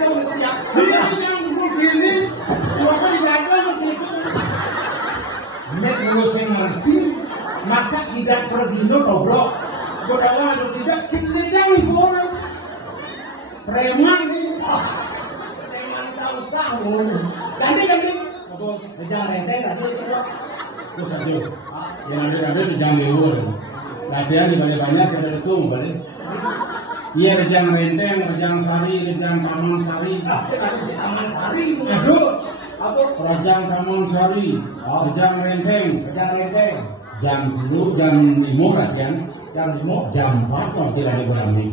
Siapa yang begini? Gua tidak ada begitu. Nek ngurus yang ngerti, masa tidak pergindo dobro. Godawa ada tidak kita libur. Preman nih. Preman tahu. Jadi. Apa? Jangan renteng atau itu. Terus aja. Yang ada di jam libur. Latihan banyak ada itu balik. Iya rejang renteng, rejang sari, rejang taman sari. Sekarang si taman sari. Aduh. Apa? Rejang taman sari, rejang renteng. Jam 10, jam 5 kan? Jam 4 kalau tidak ada berani.